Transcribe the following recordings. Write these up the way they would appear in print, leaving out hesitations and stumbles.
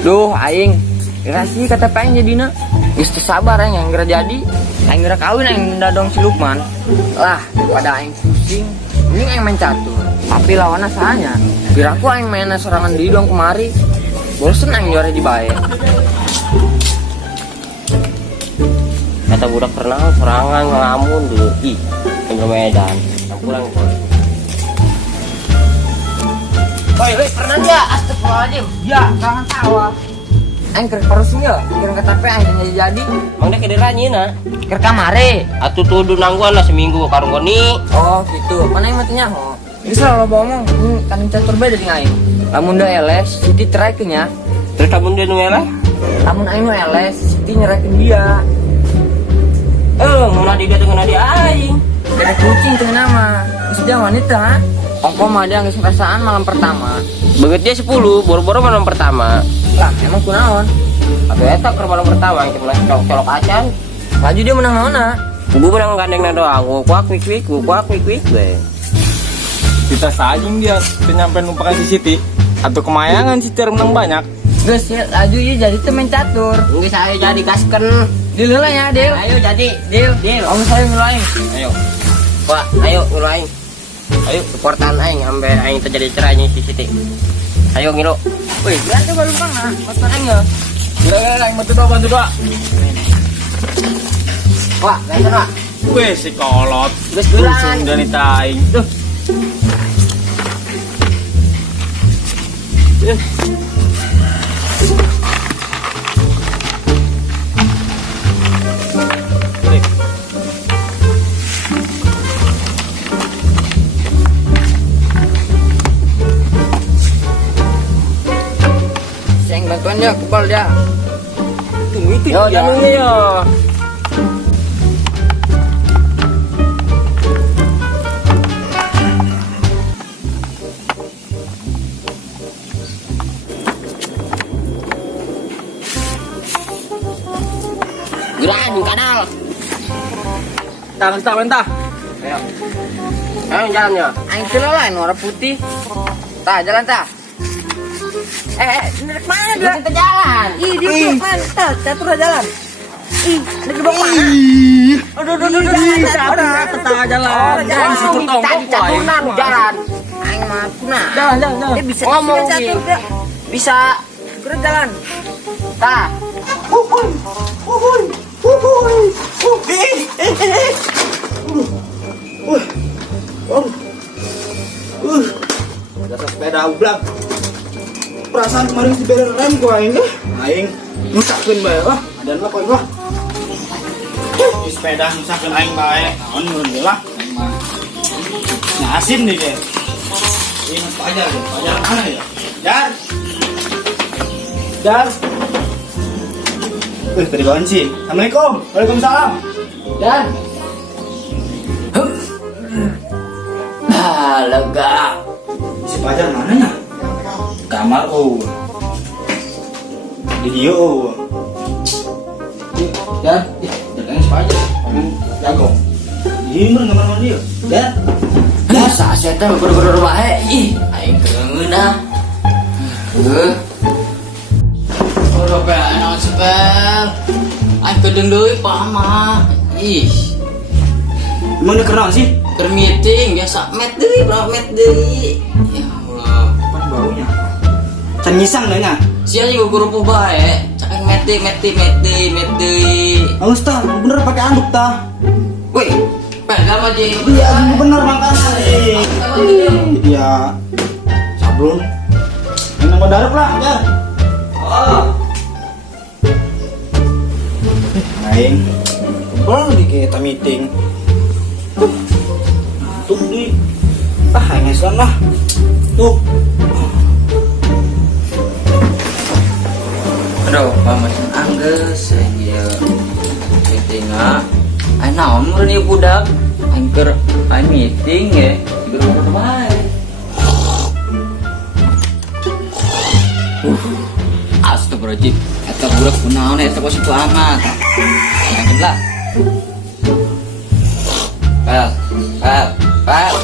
Duh aing kira sih kata pengen jadinya istri sabar yang kira jadi aing kira kawin aing dadong si Lukman lah pada aing pusing ini aing main catur tapi lawannya sahanya kira aku aing main serangan di dong kemari bosen aing juara di bae kata budak pernah serangan ngelamun dulu ih ke Medan pulang Woi, pernah dia? Astagfirullahaladzim. Ya, jangan tawa. Aing keur parusnya, kira kata pe aing jadi. Mang dek kederanya na. Keur kamare. Atuh tuduh nangguan lah seminggu karung goni. Oh, gitu. Mana yang matinya ho? Bisa lo ngomong, kan catur beda dengan aing. Lamun da eles, Siti terakeun nya. Terus kamu dia nu eleh? Lamun aing nu eles, Siti nyerakeun dia. Ngeuna dia teh ngeuna di aing. Ada kucing teh nama. Geus dia wanita. Ongko mah dia geus perasaan malam pertama. Beget dia 10, boro-boro malam pertama. Lah, emang kunaon? Atuh eta keur malam pertama yang cuma colok acan. Maju dia menang naonna. Gua menang gandengna doang. Kuak wik we. Kita sajing dia penyampai numpang si Siti atau kemayangan si Tir menang banyak. Geus ya, laju ieu jadi teh main catur. Geus saya jadi gaskeun. Deal lah ya, deal. Ayo jadi deal. Om saya ngulain. Ayo. Pak, ayo ngulain. Ayo supportan aing ambe aing terjadi cerainya si Siti. Ayo ngilu. Wih, berarti baru mana? Motor aing ya. Gila yang bantu doa. Wah, ganten Wak. Weh si kolot. Geus geurang. Usung dan itaing. Duh. Seng bantuan dia, kebal dia. Tunggu itu Yo janungnya yo. Gerak di kanal. Mentah. Ayo. Ayo jalannya. Aing teu lain warna putih. Tah, jalan tah. Ini mana dia? Kita jalan. Ih, dia ke mana? Tah, catur jalan. Ih, dia ke bawah mana? Aduh, Tengah jalan. Jalan situ tong tadi caturan jalan. Aing mah kuna. Jalan. Dia bisa Ngomong, catur Gi. dia. Bisa. Gerak jalan. Tah. Dasar sepeda ublang. Perasaan kemarin si beda rem gua aing nusakeun bae. Wah, adan lah poin wah. Di sepeda nusakeun aing bae. Naon mun lah. Aing mah. Nyasin deh ge. Ini pajar mana ya? Jar. Tadi kawan sih. Assalamualaikum. Waalaikumsalam. Dan. Lega. Si pajar mana nya? Kamar di dia dan datangnya si pajar jago ini mah kamar mandi dan Biasa saya teh bener-bener bae. Ih, aing keungeun ah. Ora pe anak sepel. Aing kedeung deui pama. Ih, emang dia kenal sih keur meeting biasa met deui, bro, met deui. Ya Allah. apa baunya can ngisang dah nya Sia juga guru bae. Cakan met deui. Ustaz bener pakai anduk tah Woi, pegang aja. iya bener makanya iya sablon yang nama darap lah ya Oh, aing belum di kita meeting tuh di aing Islam lah tuh aduh, paman anggeus ieu meeting ah. Aing naon meureun ieu budak? Aing keur meeting ge, guru bae. Astagfirullahaladzim. Eta budak kunaon eta kos itu amat. Yang lah. Pel.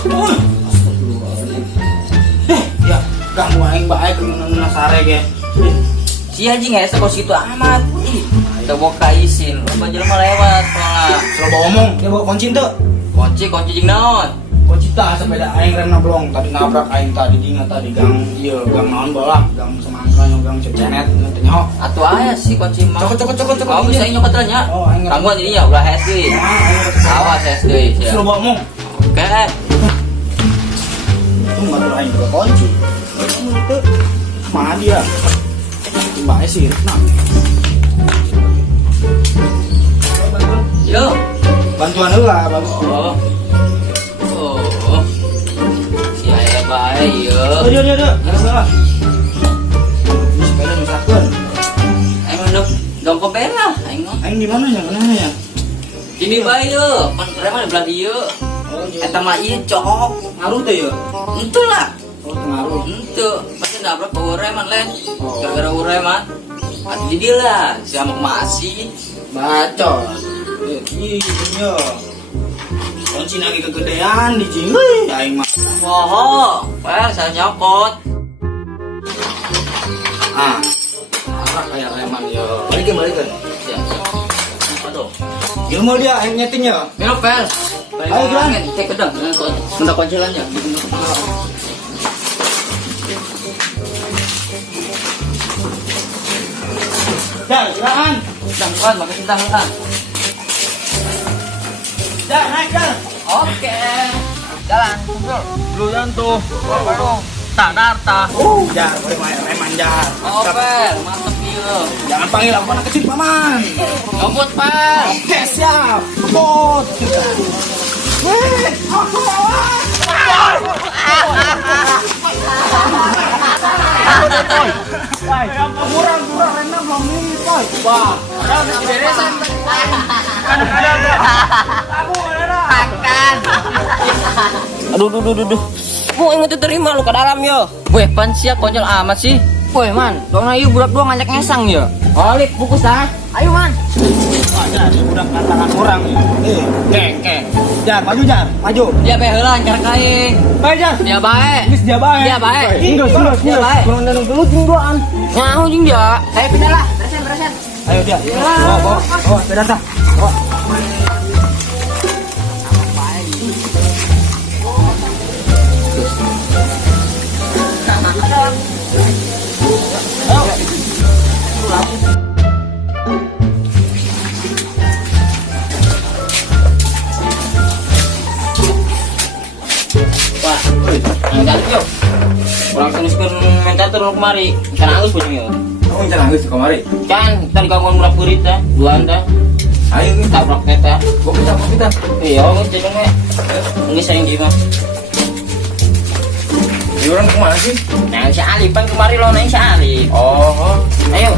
ya ganggu aing bae ke nang sare ge Si anjing hese kok situ amat. Ih, kita boka isin. Lu jelema lewat pola. Selalu bawa omong, dia bawa kunci tuh. Kunci jeung naon? Kunci tah sepeda aing rem nablong tadi nabrak aing tadi dingat tadi gang ieu gang naon bola, gang semangka gang cecenet teh nyaho. Atuh aya si kunci mah. Cokot. Kau bisa nyokot teh nya. Oh, aing Tangguhan jadinya ulah hese. Awas hese. Selalu bawa omong. Oke. Untung batur aing bawa kunci. Itu mana dia? Mbak sih, nah. Yo. Bantuan heula, bantuan. Oh. Si aya bae ieu. Dia. Enggak salah. Ini sepeda nyusahkeun. Aing dong ke bela aing mah. Aing di mana ya? Ini bae yeuh, pan rem di belah dieu. Oh, Eta mah ieu cok. ngaruh teh ya. Henteu lah. Oh, ngaruh. Henteu, pasti nabrak ke ureman len. Gara-gara ureman. Atuh di dieu lah, si amak masih. Bacot. Iya. Kunci lagi kegedean di cingui. Aing mah. Poho, saya nyokot. Ah. Apa kayak reman ya. Balikin. Ya. Aduh. Gimana dia aing nyetingnya? Milo pel. Ayo, Gran. Cek kedang, benda koncelannya. Dah, silakan. Dang, makasih dang. Dah, naik dah. Oke. Jalan, kumpul. Lu jantung. Belum. Tak darta. Jar, boleh main reman jar. Pel, mantep ieu. Jangan panggil aku anak kecil paman. Ngebut, Pel. Oke, siap. Bot. Kurang remnya belum ini, Boy. Wah, Beresan. Aduh. Mau inget terima lu ke dalam yo. Weh, pan siap konyol amat sih. Weh, man, dong ayo budak dua ngajak ngesang yo. Olip bungkus dah. Ayo, man. Jar, udah katakan kurang. Kek. Jar, maju. Dia bae heula cara kaing. Baik, Jar. Dia bae. Dia baik. Dia bae. Terus. Dia bae. Kurang danung dulu jinggoan. Nyaho jeung dia. Saya pindah lah. Beresen. Ayo dia. Bawa, sepeda dah. Bawa. Wah, enggak yuk. Kurang tuliskeun mental turun kemari. Kan halus punya yo. Kamu jangan nangis kemari. Kan tadi gangguan murah purit teh, duaan teh. Ayo nih. Tabrak teh. Gua kita. Iya, jadi mah. Ini sering gimana? Di orang kemana sih? Nah, si Ali pan kemari lo nang si Ali. Oh. Ayo.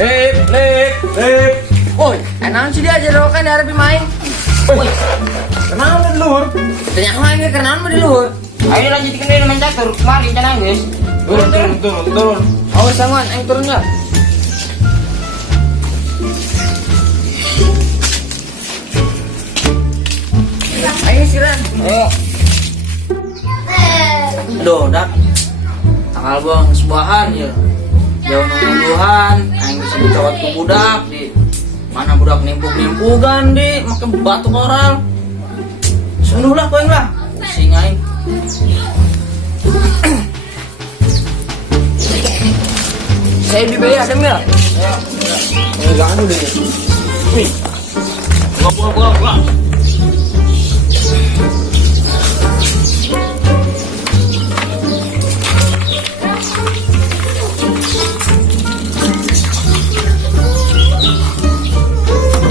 Lip. Woi, enak sih dia aja kan dari main. Woi, Kenapa lur? ternyata main karena mau di luhur. Ayo lanjut ke main catur. Kemari jangan nangis. Turun. Awas sanguan, ayo turun ya. Ayo siran. Ayo. Aduh, dak. Tanggal buang sebuahan ya. Jauh nang Tuhan, aing bisa dicawat ke budak di mana budak nimpuk-nimpukan di make batu koral. Sunduh lah koeng lah. Pusing aing. Saya dibayar ada mil. Jangan dulu deh. Nih. Gua.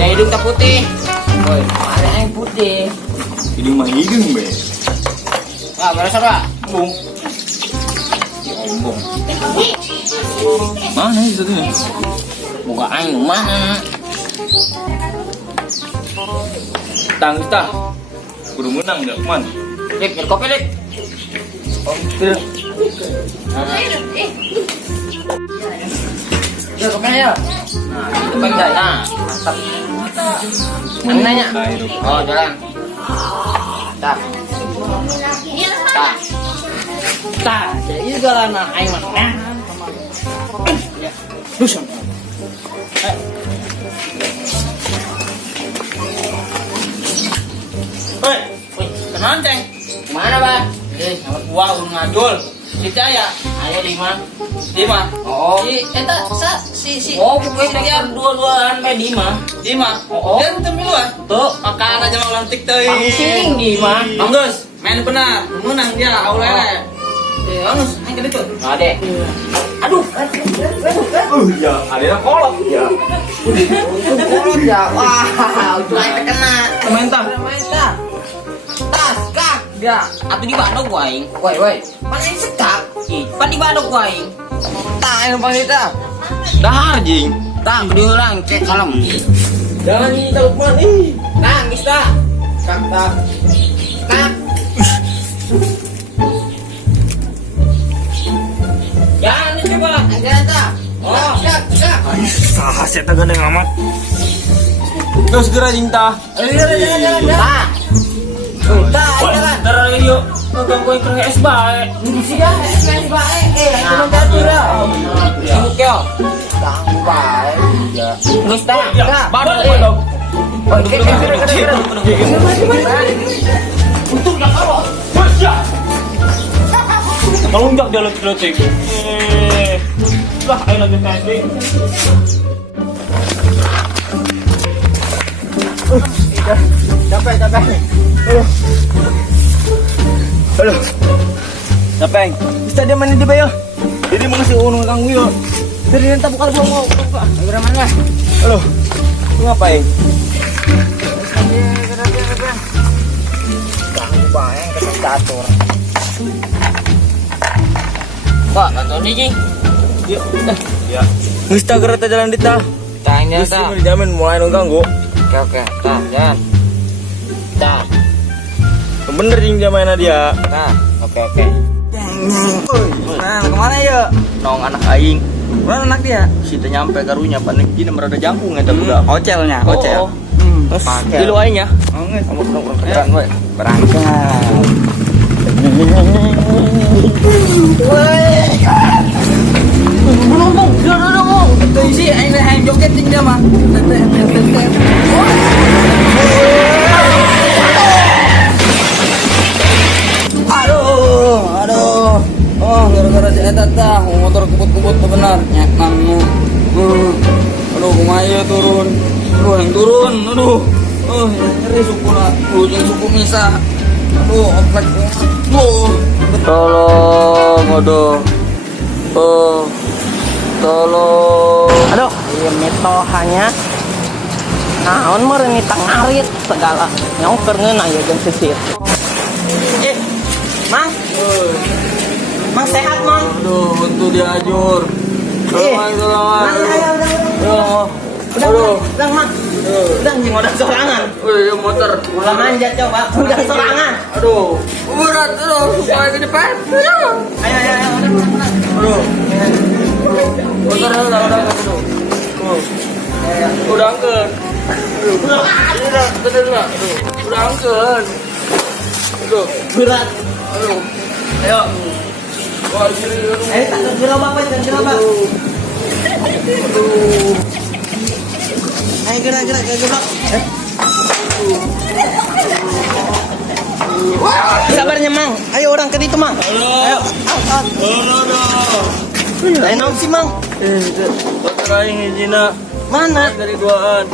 Jadi hidung tak putih. Woi, ada yang putih. Hidung mah hidung be. Wah, berasa Pak. Bung. Ombong. Mana sih satunya? Buka aing mana? Tangis tah. Kudu menang dah, man. Lip, nyel kopi lip. Oh, tidak. Ya, kopi ya. Nah, itu bang jaya. Mantap. Mana nanya? Oh, jalan. Dah. Dah. Tah, jadi segala anak aing mah. Dusun. Hei, kenaan ceng? Mana, Bang? Nomor gua udah ngajul. Percaya? Ayo 5. Oh. Eta si. Oh, pokoknya dia dua-duaan main di mah. 5. Oh. Dia udah miluan. Tuh, Makan aja mau lantik teuing. Aku sing di mah. Manggus, main benar. Menang dia aulana. Angus, aing ke ditu. Ade. Aduh. Ya, ada yang kolot. Ya. Kolot ya. Wah, itu aing kena. Main tah. Main dah. Tas, kak. Ya, atuh di badog ku aing. Woi. Mana yang sekak? Pan di badog ku aing. Tak yang paling tak. Dah anjing. Tak diulang cek kalem. Jangan ini Lukman ih. Nangis tak. Kak. Kak. Jangan coba. Ada tak? Oh. Kak. Sah, saya tak gandeng amat. Terus segera cinta. Jangan. Tak, jalan. Darah yuk. Ganggu yang kena es baik. Sudah, sekali baik. Itu menjadi lah. Sibuk yo. Tangguh baik. Terus tak. Badog. Untung dah kau. Melunjak dia letik-letik. Lah, ayo lagi casting. Capek. Halo. Capek. Bisa dia mana di bayo? Jadi mau ngasih uang kang Wio. Dari nanti buka mau. Segera mana? Halo. Lu ngapain? Tangguh baik. Kita catur. Pak, atau ni jing. Yuk. Ya. Mista gerak jalan dita. Tanya Mesti tak. dijamin mulai nung ganggu. Oke. Tak, jangan. Tak. Bener jing dia mainnya dia. Nah, oke. Nah, kemana ya? Nong anak aing. Mana anak dia? Kita nyampe karunya paling gini merada jangkung eta budak. Hocelnya, hocel. Terus dulu aing ya. Nges, kamu berangkat we. Berangkat. Belum. Itu isi aing joget ting dia mah. Aduh. Oh, gara-gara si eta tah motor kebut-kebut tuh benar. Nyaknangnya. Aduh, kumaha turun. Aduh, yang turun. Aduh. Oh, nyeri sukuna. Ujung suku misa. Aduh, oplek. Tolong, aduh. Oh. Tolong. Aduh, iya metohanya. Naon merengi tangarit segala nyongker ngeuna ya jeung sisir. Mang. Mang sehat, Mang. Aduh, bantu diajur. Tolong. Udah, Mang. Udah jeung udah sorangan. Wih, motor. Ulah manjat coba. Udah sorangan. Aduh, berat tuh, supaya ke depan. Ayo. Aduh. Motor udah. Udah angkat. Udah angkat. Aduh, Berat. aduh. Ayo. Wah, sini. Ayo tak gerobak, Pak, gerobak. Ayo gerak. Sabarnya, Mang. Ayo orang ke situ, Mang. Ayo. Lain opsi, Mang. Motor aing hijina Mana? dari duaan.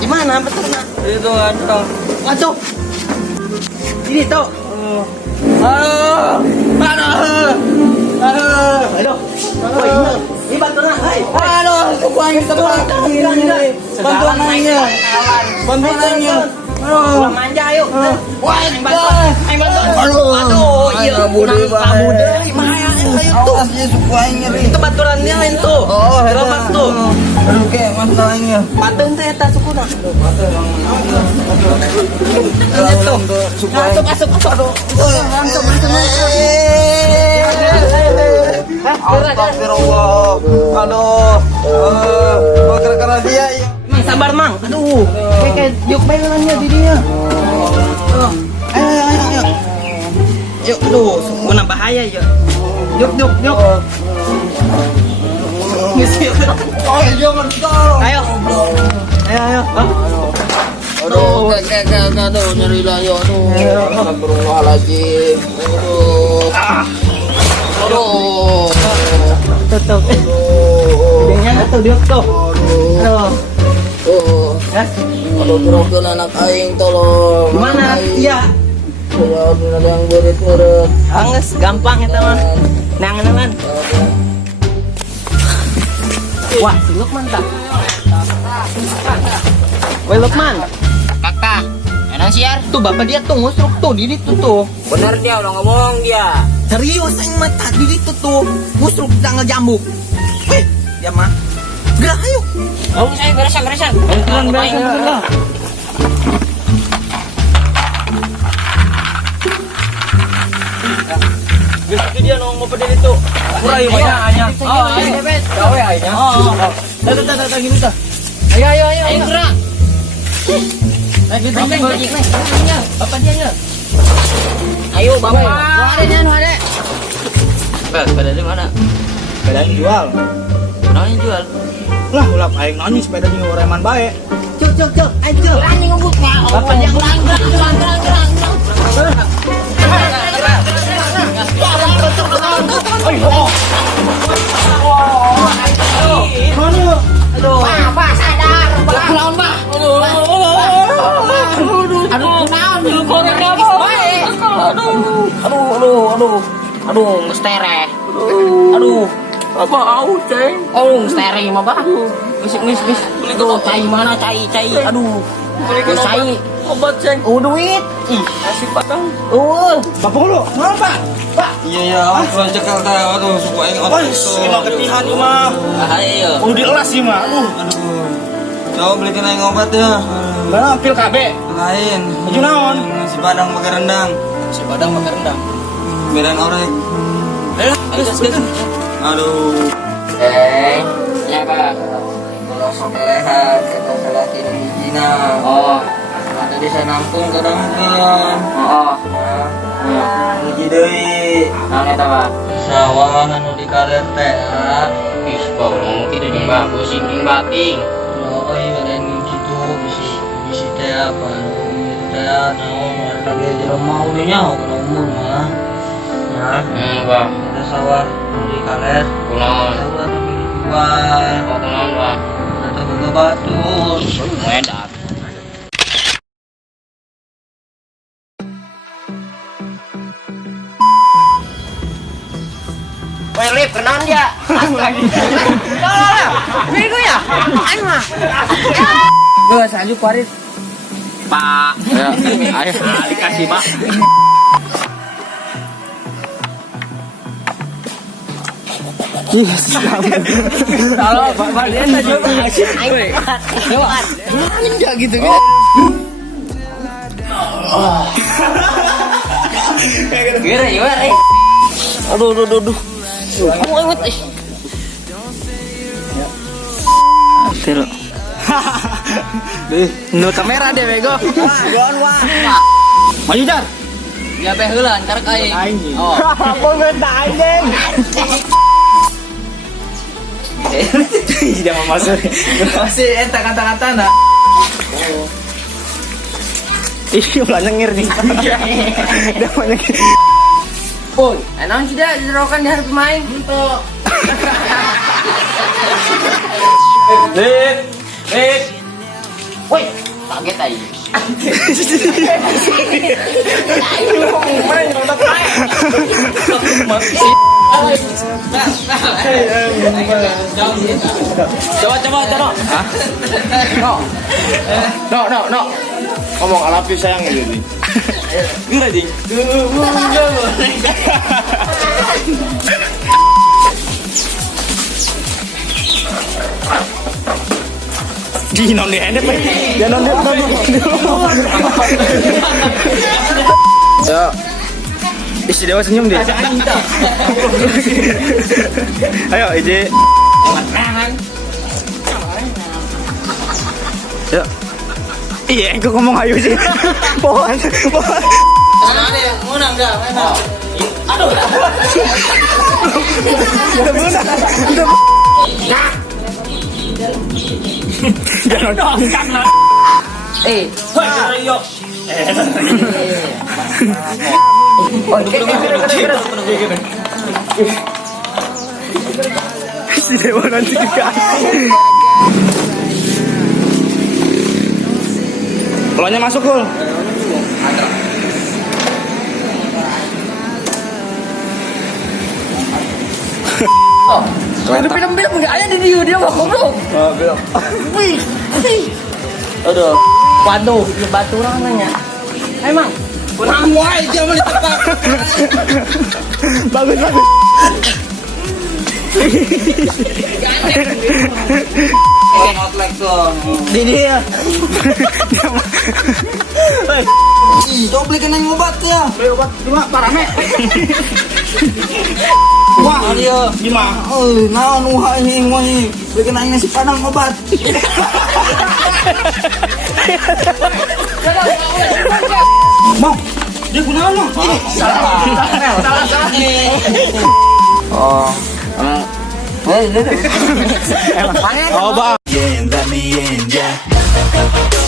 Di mana betulna? Itu ada. Waduh. Ini tuh. Aduh. Woi, ini betulna. Hai. Aduh, suku aing tebak. Bantuan aingnya. Bantuan aingnya. Ulah manja ayo. Wah, aing bantuan. Aduh, iya. Kabudeu bae. Mahaya ayo tuh. Awas ya suku aing nyeri. Itu baturannya lain tuh. Oh, gerobak tuh. Aduh, ke masalah aingnya. Patung teh eta sukuna. Itu suku aing. Masuk. Aduh. Astagfirullah. Aduh. Gara-gara dia ya. Mang sabar, Mang. Aduh. Kayak juk pelannya di dia. Ayo. Yuk, aduh, sukuna bahaya ya. Yuk. Oh, jangan tolong. Ayo. Aduh, aduh, nyeri lah, aduh. Astagfirullahaladzim. Aduh. Tuh. Gedenya tuh dia tuh. Aduh. Aduh, turunkan anak aing, tolong. Gimana? Iya. Tolong, ada yang berit-berit. Anges, gampang ya teman. Nangan. Wah, si Lukman tak. Woi Lukman, Kakak, enak siar. tuh bapak dia tuh ngusruk tuh di situ tuh. Bener dia udah ngomong dia. Serius aing mah tadi di situ tuh. Ngusruk tanggal jambuk. Dia mah. Gerak ayo. Oh, saya beresan. Beresan. Besok dia nongol pada itu. Pura yuk banyak. Ayo, Bet. Kau ya aja. Dah gini dah. Ayo gerak. Naik. Bapak dia nya. Ayo, Bapak. Ada. Sepeda di mana? Sepeda jual. Namanya jual. Lah, ulap aing nanya sepeda di reman bae. Cuk, ayo. Anjing ngebut mah. Bapak dia gerang. Pak, sadar. Lawan, Pak. Aduh, ngestere. Aduh. Apa au, Ceng? Oh, ngestere mah, Pak. Mis. Aduh, cai mana, cai. Aduh. Cai. Obat, Ceng. Duit. Ih, Kasih patang. Bapak lu, mana Pak? Pak. Iya, aku cekal dah. Aduh, suku aing otot Wih, itu. ini ketihan ini mah. Ayo. Udah dielas sih mah. Coba belikan aing obat ya. Mana pil KB? Lain. Baju naon? Si Padang pakai rendang. Si Padang makan rendang. Beran orek. Ayo, gas. Aduh. Ya, Pak. Kalau sok lehat, kita salatin hijina. Oh. Ada di sana nampung kadang-kadang. Oh. Muji deui. Nah, eta, Pak. Sawah anu di kaler teh. Ih, Pak, ngomong tidak di bagus, singking bating. Oh iya dan gitu bisi teh apa teh naon lagi jero mau di nyaho kana umur mah. Nah, Pak. kita sawah di kaler. Kunaon? Sawah tapi dijual. Oh, kunaon, Pak? Atau ke batur. Medan. Woi, Lip, kenaon dia? Bego ya? Ayo mah. Gue salju Paris. Pak. Ayo, dikasih Pak. Kalau Pak dia tadi coba. Enggak gitu kan. Gimana? Aduh. Kamu inget ih. Tero. Nu kamera deh bego. Wah. Maju Jar. Ya beh heula entar aing. Aing. Oh. Apa ngeta aing? Tidak mau masuk. Masih eta kata-kata na. Ih, ulah nyengir nih. Udah mau nyengir. Boy, enak sudah dirokan di hari pemain. Untuk. Lip. Woi, kaget aja. Coba Taro. No. Ngomong alapi sayang gitu. Gila ding. Di non dia endep. Dia non dia. Ya. Isi dewa senyum deh. Ayo, Ije. Ya. Iya, aku ngomong ayo sih. Pohon. Ada yang menang dah. Aduh. Jangan dong, jangan. Si Dewa nanti dikasih. Kolonnya masuk, Kul. Film-film nggak ada di dia mah goblok. Oh, belum. Aduh, waduh, ini batu orang nanya. Emang, Kurang muai dia mau ditebak. Bagus, bagus. Di dia. Coba belikan yang obat ya. Beli obat cuma parame. Wah, Dia. gimana? Naon uha ini mau ini. Belikan yang nasi padang obat. Mau, dia gunakan mau. oh, Oh, Bang. Yeah, let me in, yeah.